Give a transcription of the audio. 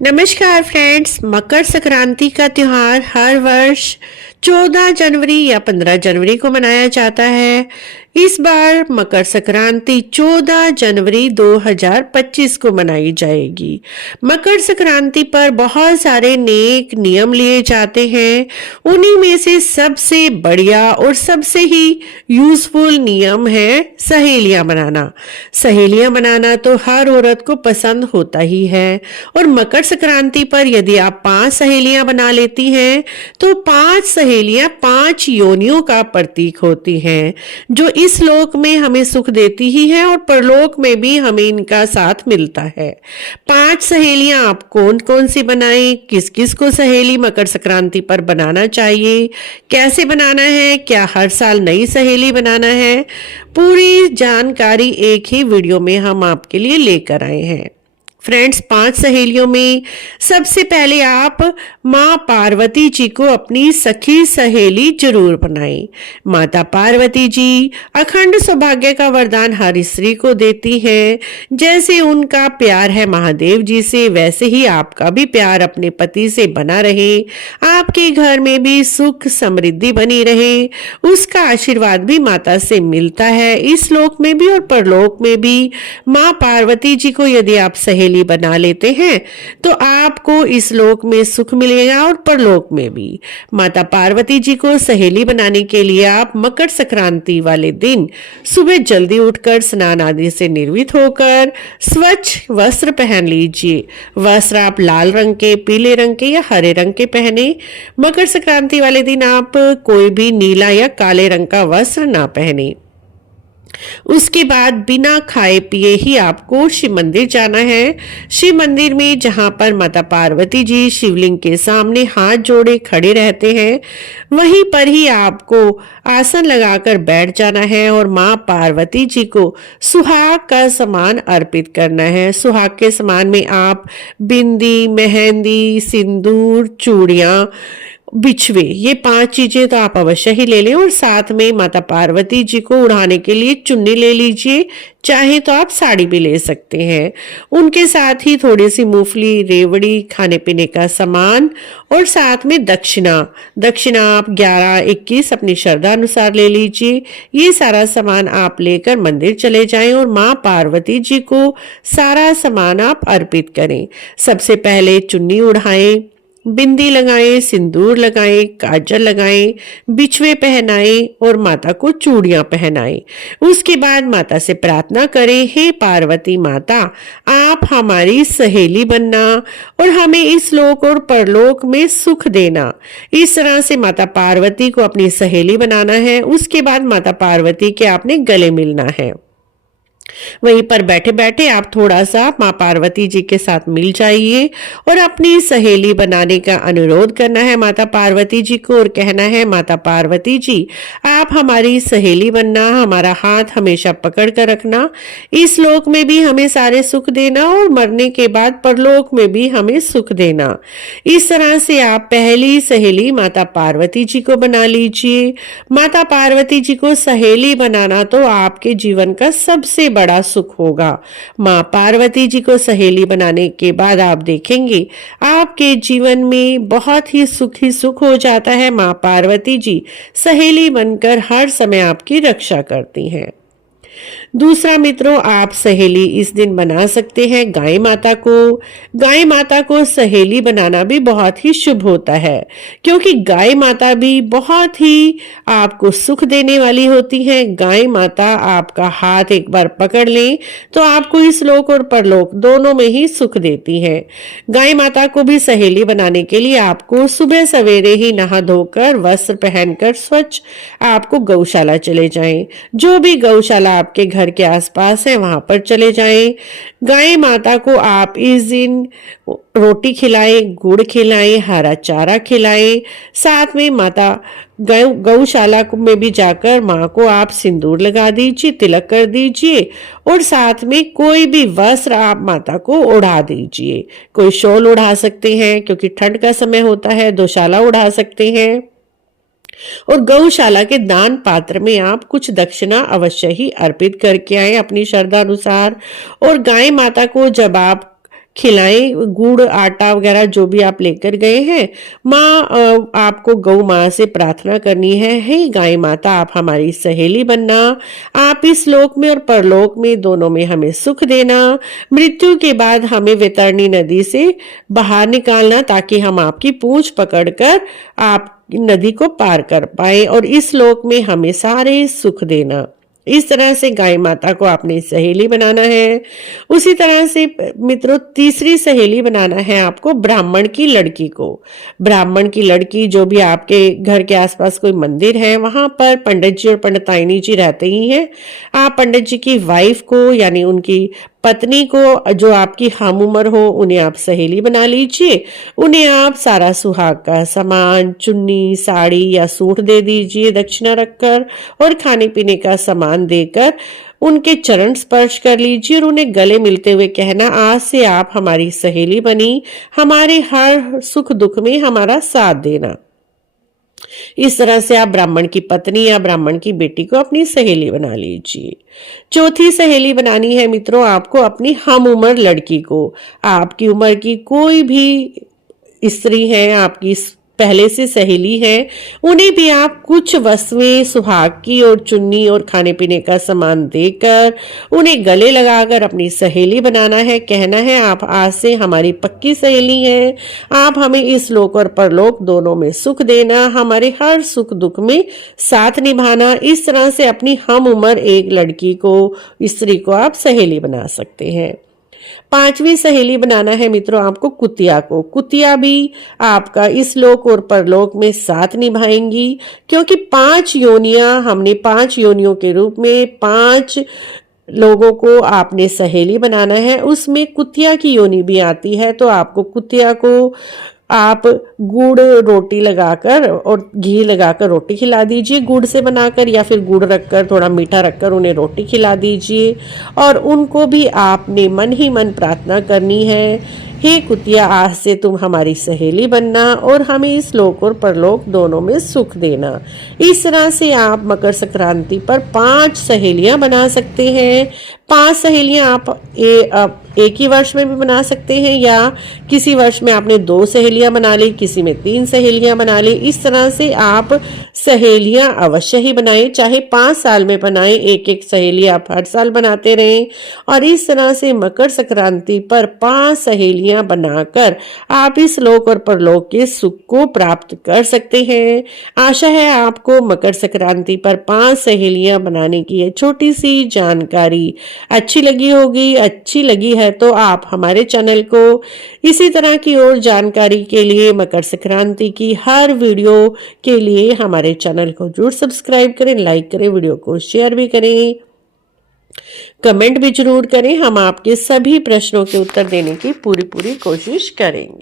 नमस्कार फ्रेंड्स। मकर संक्रांति का त्योहार हर वर्ष 14 जनवरी या 15 जनवरी को मनाया जाता है। इस बार मकर संक्रांति 14 जनवरी 2025 को मनाई जाएगी। मकर संक्रांति पर बहुत सारे नेक नियम लिए जाते हैं। उन्हीं में से सबसे बढ़िया और सबसे ही यूजफुल नियम है सहेलियां बनाना। सहेलियां बनाना तो हर औरत को पसंद होता ही है और मकर संक्रांति पर यदि आप 5 सहेलियां बना लेती हैं तो 5 सहेलियां 5 योनियों का प्रतीक होती हैं, जो इस लोक में हमें सुख देती ही है और परलोक में भी हमें इनका साथ मिलता है। 5 सहेलियां आप कौन कौन सी बनाएं, किस किस को सहेली मकर संक्रांति पर बनाना चाहिए, कैसे बनाना है, क्या हर साल नई सहेली बनाना है, पूरी जानकारी एक ही वीडियो में हम आपके लिए लेकर आए हैं। फ्रेंड्स, 5 सहेलियों में सबसे पहले आप माँ पार्वती जी को अपनी सखी सहेली जरूर बनाएं। माता पार्वती जी अखंड सौभाग्य का वरदान हर स्त्री को देती हैं। जैसे उनका प्यार है महादेव जी से, वैसे ही आपका भी प्यार अपने पति से बना रहे, आपके घर में भी सुख समृद्धि बनी रहे, उसका आशीर्वाद भी माता से मिलता है। इस लोक में भी और परलोक में भी माँ पार्वती जी को यदि आप सहेली बना लेते हैं तो आपको इस लोक में सुख मिलेगा और परलोक में भी। माता पार्वती जी को सहेली बनाने के लिए आप मकर संक्रांति वाले दिन सुबह जल्दी उठकर स्नान आदि से निर्वित होकर स्वच्छ वस्त्र पहन लीजिए। वस्त्र आप लाल रंग के, पीले रंग के या हरे रंग के पहने। मकर संक्रांति वाले दिन आप कोई भी नीला या काले रंग का वस्त्र ना पहने। उसके बाद बिना खाए पिए ही आपको शिव मंदिर जाना है। शिव मंदिर में जहां पर माता पार्वती जी शिवलिंग के सामने हाथ जोड़े खड़े रहते हैं, वहीं पर ही आपको आसन लगाकर बैठ जाना है और मां पार्वती जी को सुहाग का सामान अर्पित करना है। सुहाग के सामान में आप बिंदी, मेहंदी, सिंदूर, चूड़ियां, बिछवे, ये 5 चीजें तो आप अवश्य ही ले लें और साथ में माता पार्वती जी को उड़ाने के लिए चुन्नी ले लीजिए। चाहे तो आप साड़ी भी ले सकते हैं। उनके साथ ही थोड़ी सी मूंगफली, रेवड़ी, खाने पीने का सामान और साथ में दक्षिणा आप 11-21 अपनी श्रद्धा अनुसार ले लीजिए। ये सारा सामान आप लेकर मंदिर चले जाएं और माँ पार्वती जी को सारा सामान आप अर्पित करें। सबसे पहले चुन्नी उड़ाएं, बिंदी लगाएं, सिंदूर लगाएं, काजल लगाएं, बिछवे पहनाएं और माता को चूड़ियां पहनाएं। उसके बाद माता से प्रार्थना करें, हे पार्वती माता, आप हमारी सहेली बनना और हमें इस लोक और परलोक में सुख देना। इस तरह से माता पार्वती को अपनी सहेली बनाना है। उसके बाद माता पार्वती के आपने गले मिलना है। वहीं पर बैठे बैठे आप थोड़ा सा माँ पार्वती जी के साथ मिल जाइए और अपनी सहेली बनाने का अनुरोध करना है माता पार्वती जी को और कहना है, माता पार्वती जी, आप हमारी सहेली बनना, हमारा हाथ हमेशा पकड़ कर रखना, इस लोक में भी हमें सारे सुख देना और मरने के बाद परलोक में भी हमें सुख देना। इस तरह से आप पहली सहेली माता पार्वती जी को बना लीजिए। माता पार्वती जी को सहेली बनाना तो आपके जीवन का सबसे बड़ा सुख होगा। माँ पार्वती जी को सहेली बनाने के बाद आप देखेंगे आपके जीवन में बहुत ही सुख हो जाता है। माँ पार्वती जी सहेली बनकर हर समय आपकी रक्षा करती हैं। दूसरा मित्रों, आप सहेली इस दिन बना सकते हैं गाय माता को। गाय माता को सहेली बनाना भी बहुत ही शुभ होता है, क्योंकि गाय माता भी बहुत ही आपको सुख देने वाली होती है। गाय माता आपका हाथ एक बार पकड़ लें तो आपको इस लोक और परलोक दोनों में ही सुख देती है। गाय माता को भी सहेली बनाने के लिए आपको सुबह सवेरे ही नहा धोकर वस्त्र पहनकर स्वच्छ आपको गौशाला चले जाएं। जो भी गौशाला आपके घर के आसपास है वहां पर चले जाएं। गाय माता को आप इस दिन रोटी खिलाएं, गुड़ खिलाएं, हरा चारा खिलाएं। साथ में माता गौशाला में भी जाकर माँ को आप सिंदूर लगा दीजिए, तिलक कर दीजिए और साथ में कोई भी वस्त्र आप माता को ओढ़ा दीजिए। कोई शॉल ओढ़ा सकते हैं क्योंकि ठंड का समय होता है, दोशाला ओढ़ा सकते हैं और गौशाला के दान पात्र में आप कुछ दक्षिणा अवश्य ही अर्पित करके आए अपनी श्रद्धा अनुसार। और गाय माता को जब आप खिलाएं, गुड़ आटा वगैरह जो भी आप लेकर गए हैं। माँ आपको गौ माँ से प्रार्थना करनी है, हे गाय माता आप हमारी सहेली बनना, आप इस लोक में और परलोक में दोनों में हमें सुख देना, मृत्यु के बाद हमें वैतरणी नदी से बाहर निकालना ताकि हम आपकी पूंछ पकड़कर आप नदी को पार कर पाए और इस लोक में हमें सारे सुख देना। इस तरह से गाय माता को आपने सहेली बनाना है। उसी तरह से मित्रों तीसरी सहेली बनाना है आपको ब्राह्मण की लड़की को। ब्राह्मण की लड़की, जो भी आपके घर के आसपास कोई मंदिर है वहां पर पंडित जी और पंडिताइनी जी रहते ही हैं। आप पंडित जी की वाइफ को यानी उनकी पत्नी को, जो आपकी हम उम्र हो, उन्हें आप सहेली बना लीजिए। उन्हें आप सारा सुहाग का सामान, चुन्नी, साड़ी या सूट दे दीजिए दक्षिणा रखकर, और खाने पीने का सामान देकर उनके चरण स्पर्श कर लीजिए और उन्हें गले मिलते हुए कहना, आज से आप हमारी सहेली बनी, हमारे हर सुख दुख में हमारा साथ देना। इस तरह से आप ब्राह्मण की पत्नी या ब्राह्मण की बेटी को अपनी सहेली बना लीजिए। चौथी सहेली बनानी है मित्रों आपको अपनी हम उम्र लड़की को। आपकी उम्र की कोई भी स्त्री है, आपकी पहले से सहेली है, उन्हें भी आप कुछ वस्तुएं सुहाग की और चुन्नी और खाने पीने का सामान देकर उन्हें गले लगाकर अपनी सहेली बनाना है। कहना है, आप आज से हमारी पक्की सहेली हैं, आप हमें इस लोक और परलोक दोनों में सुख देना, हमारे हर सुख दुख में साथ निभाना। इस तरह से अपनी हम उम्र एक लड़की को, स्त्री को आप सहेली बना सकते हैं। पांचवी सहेली बनाना है मित्रों आपको कुतिया को। कुतिया भी आपका इस लोक और परलोक में साथ निभाएंगी, क्योंकि 5 योनियां, हमने 5 योनियों के रूप में 5 लोगों को आपने सहेली बनाना है। उसमें कुतिया की योनि भी आती है, तो आपको कुतिया को आप गुड़ रोटी लगाकर और घी लगाकर रोटी खिला दीजिए, गुड़ से बनाकर, या फिर गुड़ रखकर थोड़ा मीठा रखकर उन्हें रोटी खिला दीजिए। और उनको भी आपने मन ही मन प्रार्थना करनी है, हे कुतिया आज से तुम हमारी सहेली बनना और हमें इस लोक और परलोक दोनों में सुख देना। इस तरह से आप मकर संक्रांति पर 5 सहेलियां बना सकते हैं। 5 सहेलियां आप एक ही वर्ष में भी बना सकते हैं, या किसी वर्ष में आपने 2 सहेलियां बना ली, किसी में 3 सहेलियां बना ली। इस तरह से आप सहेलियां अवश्य ही बनाएं, चाहे 5 साल में बनाएं, एक एक सहेली आप हर साल बनाते रहें। और इस तरह से मकर संक्रांति पर 5 सहेलियां बनाकर आप इस लोक और परलोक के सुख को प्राप्त कर सकते हैं। आशा है आपको मकर संक्रांति पर 5 सहेलियां बनाने की ये छोटी सी जानकारी अच्छी लगी होगी। अच्छी लगी है तो आप हमारे चैनल को इसी तरह की और जानकारी के लिए, मकर संक्रांति की हर वीडियो के लिए हमारे चैनल को जरूर सब्सक्राइब करें, लाइक करें, वीडियो को शेयर भी करें, कमेंट भी जरूर करें। हम आपके सभी प्रश्नों के उत्तर देने की पूरी कोशिश करेंगे।